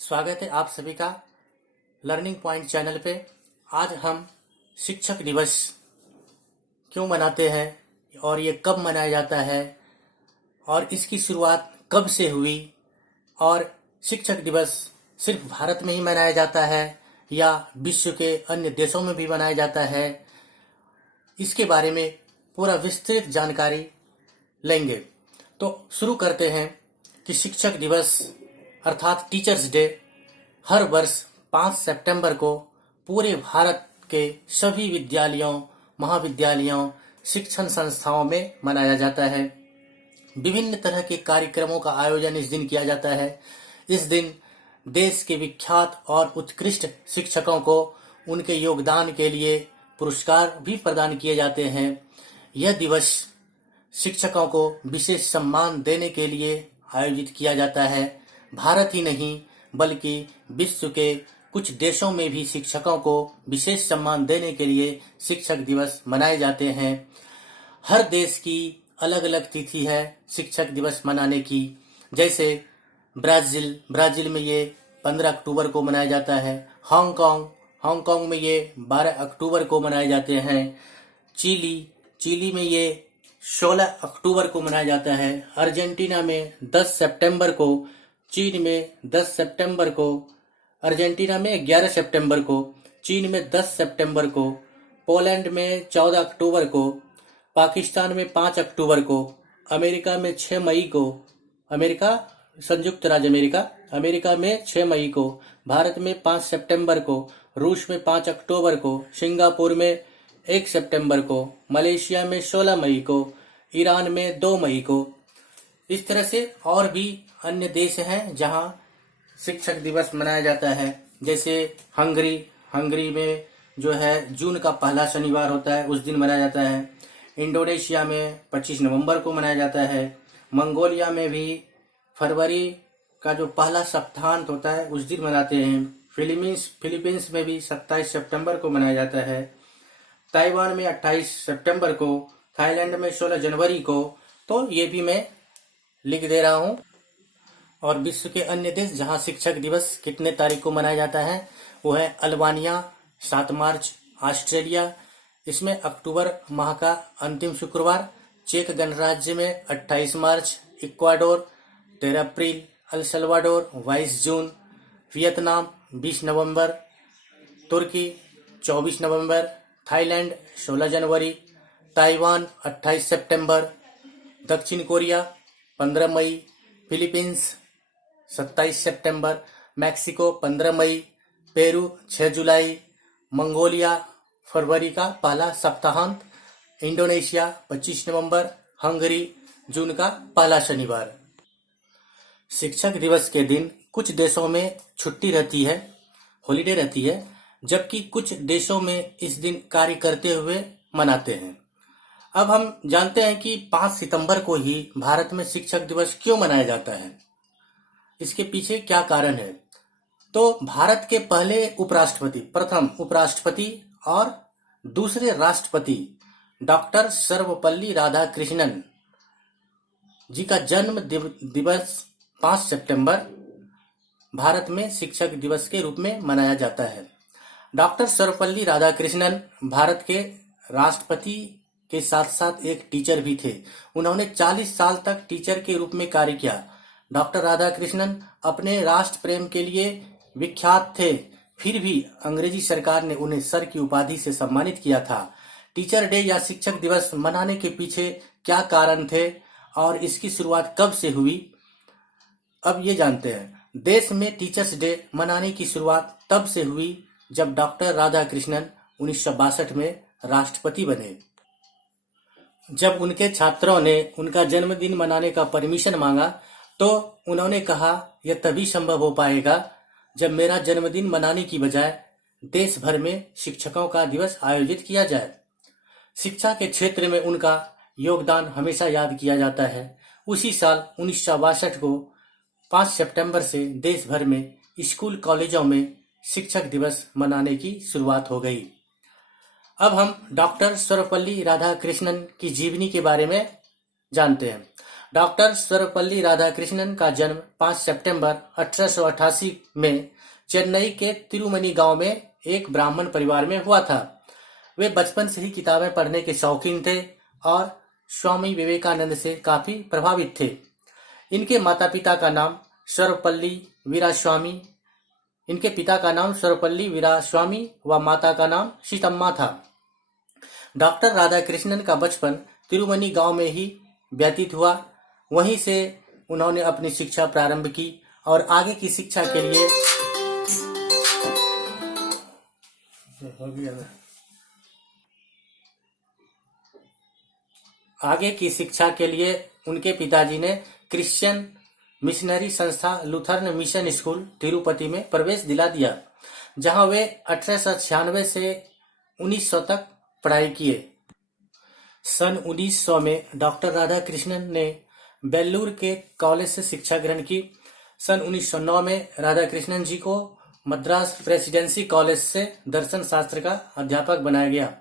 स्वागत है आप सभी का लर्निंग पॉइंट चैनल पे। आज हम शिक्षक दिवस क्यों मनाते हैं और ये कब मनाया जाता है और इसकी शुरुआत कब से हुई और शिक्षक दिवस सिर्फ भारत में ही मनाया जाता है या विश्व के अन्य देशों में भी मनाया जाता है, इसके बारे में पूरा विस्तृत जानकारी लेंगे। तो शुरू करते हैं कि शिक्षक दिवस अर्थात टीचर्स डे हर वर्ष 5 सितंबर को पूरे भारत के सभी विद्यालयों, महाविद्यालयों, शिक्षण संस्थाओं में मनाया जाता है। विभिन्न तरह के कार्यक्रमों का आयोजन इस दिन किया जाता है। इस दिन देश के विख्यात और उत्कृष्ट शिक्षकों को उनके योगदान के लिए पुरस्कार भी प्रदान किए जाते हैं। यह दिवस शिक्षकों को विशेष सम्मान देने के लिए आयोजित किया जाता है। भारत ही नहीं बल्कि विश्व के कुछ देशों में भी शिक्षकों को विशेष सम्मान देने के लिए शिक्षक दिवस मनाए जाते हैं। हर देश की अलग अलग तिथि है शिक्षक दिवस मनाने की। जैसे ब्राजील में ये 15 अक्टूबर को मनाया जाता है। हांगकांग में ये 12 अक्टूबर को मनाए जाते हैं। चिली में ये 16 अक्टूबर को मनाया जाता है। अर्जेंटीना में 10 सितंबर को, चीन में 10 सितंबर को, अर्जेंटीना में 11 सितंबर को, चीन में 10 सितंबर को, पोलैंड में 14 अक्टूबर को, पाकिस्तान में 5 अक्टूबर को, अमेरिका में 6 मई को, संयुक्त राज्य अमेरिका में 6 मई को, भारत में 5 सितंबर को, रूस में 5 अक्टूबर को, सिंगापुर में 1 सितंबर को, मलेशिया में 16 मई को, ईरान में 2 मई को। इस तरह से और भी अन्य देश हैं जहां शिक्षक दिवस मनाया जाता है। जैसे हंगरी में जो है जून का पहला शनिवार होता है, उस दिन मनाया जाता है। इंडोनेशिया में 25 नवंबर को मनाया जाता है। मंगोलिया में भी फरवरी का जो पहला सप्ताहांत होता है उस दिन मनाते हैं। फिलीपींस में भी 27 सितंबर को मनाया जाता है। ताइवान में 28 सितंबर को, थाईलैंड में 16 जनवरी को। तो ये भी मैं लिख दे रहा हूँ। और विश्व के अन्य देश जहाँ शिक्षक दिवस कितने तारीख को मनाया जाता है वो है अल्बानिया 7 मार्च, ऑस्ट्रेलिया इसमें अक्टूबर माह का अंतिम शुक्रवार, चेक गणराज्य में 28 मार्च, इक्वाडोर 13 अप्रैल, अल सल्वाडोर 22 जून, वियतनाम 20 नवंबर, तुर्की 24 नवंबर, थाईलैंड 16 जनवरी, ताइवान 28 सितंबर, दक्षिण कोरिया 15 मई, फिलीपींस 27 सितंबर, मैक्सिको 15 मई, पेरू 6 जुलाई, मंगोलिया फरवरी का पहला सप्ताहांत, इंडोनेशिया 25 नवंबर, हंगरी जून का पहला शनिवार। शिक्षक दिवस के दिन कुछ देशों में छुट्टी रहती है, हॉलिडे रहती है, जबकि कुछ देशों में इस दिन कार्य करते हुए मनाते हैं। अब हम जानते हैं कि 5 सितंबर को ही भारत में शिक्षक दिवस क्यों मनाया जाता है, इसके पीछे क्या कारण है। तो भारत के पहले प्रथम उपराष्ट्रपति और दूसरे राष्ट्रपति डॉक्टर सर्वपल्ली राधाकृष्णन जी का जन्म दिवस 5 सितंबर भारत में शिक्षक दिवस के रूप में मनाया जाता है। डॉक्टर सर्वपल्ली राधाकृष्णन भारत के राष्ट्रपति के साथ साथ एक टीचर भी थे। उन्होंने 40 साल तक टीचर के रूप में कार्य किया। डॉक्टर राधाकृष्णन अपने राष्ट्र प्रेम के लिए विख्यात थे, फिर भी अंग्रेजी सरकार ने उन्हें सर की उपाधि से सम्मानित किया था। टीचर डे या शिक्षक दिवस मनाने के पीछे क्या कारण थे और इसकी शुरुआत कब से हुई, अब ये जानते हैं। देश में टीचर्स डे मनाने की शुरुआत तब से हुई जब डॉक्टर राधाकृष्णन 1962 में राष्ट्रपति बने। जब उनके छात्रों ने उनका जन्मदिन मनाने का परमिशन मांगा तो उन्होंने कहा यह तभी संभव हो पाएगा जब मेरा जन्मदिन मनाने की बजाय देश भर में शिक्षकों का दिवस आयोजित किया जाए। शिक्षा के क्षेत्र में उनका योगदान हमेशा याद किया जाता है। उसी साल 1962 को 5 सितंबर से देश भर में स्कूल कॉलेजों में शिक्षक दिवस मनाने की शुरुआत हो गई। अब हम डॉक्टर सर्वपल्ली राधाकृष्णन की जीवनी के बारे में जानते हैं। डॉक्टर सर्वपल्ली राधाकृष्णन का जन्म 5 सितंबर 1888 में चेन्नई के तिरुमनी गांव में एक ब्राह्मण परिवार में हुआ था। वे बचपन से ही किताबें पढ़ने के शौकीन थे और स्वामी विवेकानंद से काफी प्रभावित थे। इनके माता पिता का नाम सर्वपल्ली वीरास्वामी व माता का नाम सीतम्मा था। डॉक्टर राधाकृष्णन का बचपन तिरुमनी गांव में ही व्यतीत हुआ। वहीं से उन्होंने अपनी शिक्षा प्रारंभ की और आगे की शिक्षा के लिए उनके पिताजी ने क्रिश्चियन मिशनरी संस्था लूथरन मिशन स्कूल तिरुपति में प्रवेश दिला दिया, जहां वे 1896 से 1900 तक पढ़ाई किए। सन 1900 में डॉक्टर राधाकृष्णन ने बेल्लूर के कॉलेज से शिक्षा ग्रहण की। सन 1909 में राधाकृष्णन जी को मद्रास प्रेसिडेंसी कॉलेज से दर्शन शास्त्र का अध्यापक बनाया गया।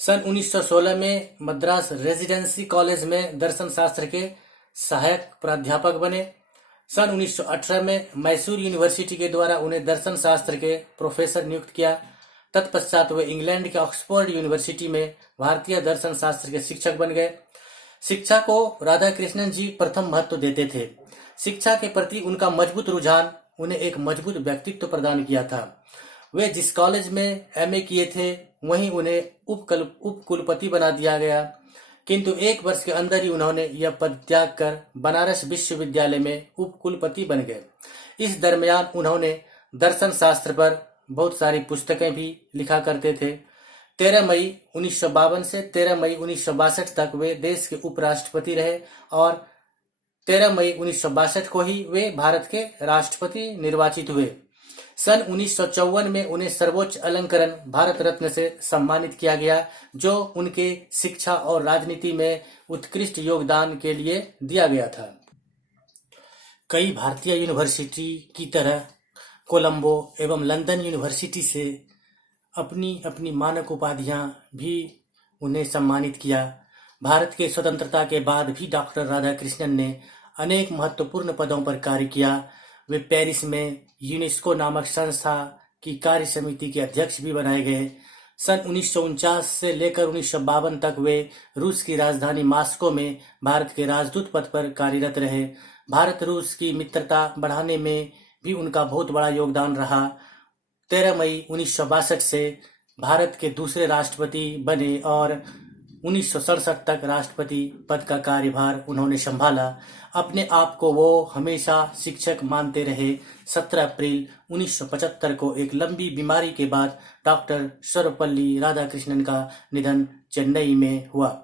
सन 1916 में मद्रास रेजिडेंसी कॉलेज में दर्शन शास्त्र के सहायक प्राध्यापक बने। सन 1918 में मैसूर यूनिवर्सिटी के द्वारा उन्हें दर्शन शास्त्र के प्रोफेसर नियुक्त किया। तत्पश्चात वे इंग्लैंड के ऑक्सफोर्ड यूनिवर्सिटी में भारतीय दर्शन शास्त्र के शिक्षक बन गए। शिक्षा को राधाकृष्णन जी प्रथम महत्व देते थे। शिक्षा के प्रति उनका मजबूत रुझान उन्हें एक मजबूत व्यक्तित्व प्रदान किया था। वे जिस कॉलेज में एमए किए थे वहीं उन्हें उप कुलपति बना दिया गया, किंतु एक वर्ष के अंदर ही उन्होंने यह पद त्याग कर बनारस विश्वविद्यालय में उप कुलपति बन गए। इस दरमियान उन्होंने दर्शन शास्त्र पर बहुत सारी पुस्तकें भी लिखा करते थे। 13 मई 1952 से 13 मई 1962 तक वे देश के उपराष्ट्रपति रहे और 13 मई 1962 को ही वे भारत के राष्ट्रपति निर्वाचित हुए। सन 1954 में उन्हें सर्वोच्च अलंकरण भारत रत्न से सम्मानित किया गया, जो उनके शिक्षा और राजनीति में उत्कृष्ट योगदान के लिए दिया गया था। कई भारतीय यूनिवर्सिटी की तरह कोलंबो एवं लंदन यूनिवर्सिटी से अपनी अपनी मानक उपाधियां भी उन्हें सम्मानित किया। भारत के स्वतंत्रता के बाद भी डॉक्टर राधाकृष्णन ने अनेक महत्वपूर्ण पदों पर कार्य किया। वे पेरिस में यूनेस्को नामक संस्था की कार्य समिति के अध्यक्ष भी बनाए गए। सन 1949 से लेकर 1952 तक वे रूस की राजधानी मॉस्को में भारत के राजदूत पद पर कार्यरत रहे। भारत रूस की मित्रता बढ़ाने में भी उनका बहुत बड़ा योगदान रहा। 13 मई 1962 से भारत के दूसरे राष्ट्रपति बने और 1967 तक राष्ट्रपति पद का कार्यभार उन्होंने संभाला। अपने आप को वो हमेशा शिक्षक मानते रहे। 17 अप्रैल 1975 को एक लंबी बीमारी के बाद डॉक्टर सर्वपल्ली राधाकृष्णन का निधन चेन्नई में हुआ।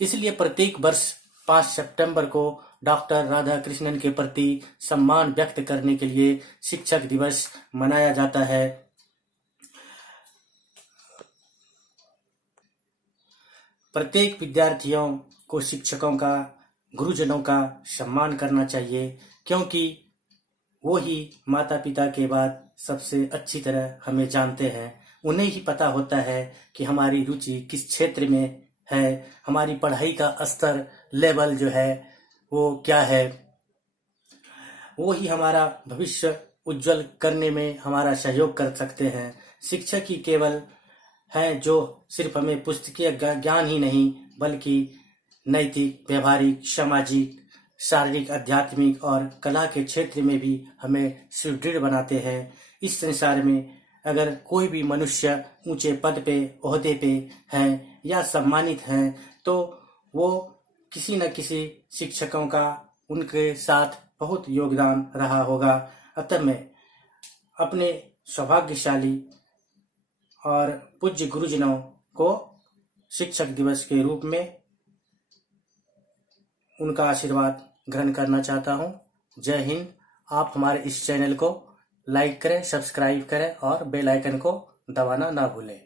इसलिए प्रत्येक वर्ष 5 सितंबर को डॉक्टर राधाकृष्णन के प्रति सम्मान व्यक्त करने के लिए शिक्षक दिवस मनाया जाता है। प्रत्येक विद्यार्थियों को शिक्षकों का, गुरुजनों का सम्मान करना चाहिए, क्योंकि वो ही माता पिता के बाद सबसे अच्छी तरह हमें जानते हैं। उन्हें ही पता होता है कि हमारी रुचि किस क्षेत्र में है, हमारी पढ़ाई का स्तर लेवल जो है वो क्या है। वो ही हमारा भविष्य उज्जवल करने में हमारा सहयोग कर सकते हैं। शिक्षक ही केवल हैं जो सिर्फ हमें पुस्तकीय ज्ञान ही नहीं बल्कि नैतिक, व्यवहारिक, सामाजिक, शारीरिक, आध्यात्मिक और कला के क्षेत्र में भी हमें सुदृढ़ बनाते हैं। इस संसार में अगर कोई भी मनुष्य ऊंचे पद पे, ओहदे पे हैं या सम्मानित हैं तो वो किसी न किसी शिक्षकों का उनके साथ बहुत योगदान रहा होगा। अतः मैं अपने सौभाग्यशाली और पूज्य गुरुजनों को शिक्षक दिवस के रूप में उनका आशीर्वाद ग्रहण करना चाहता हूं। जय हिंद। आप हमारे इस चैनल को लाइक करें, सब्सक्राइब करें और बेल आइकन को दबाना ना भूलें।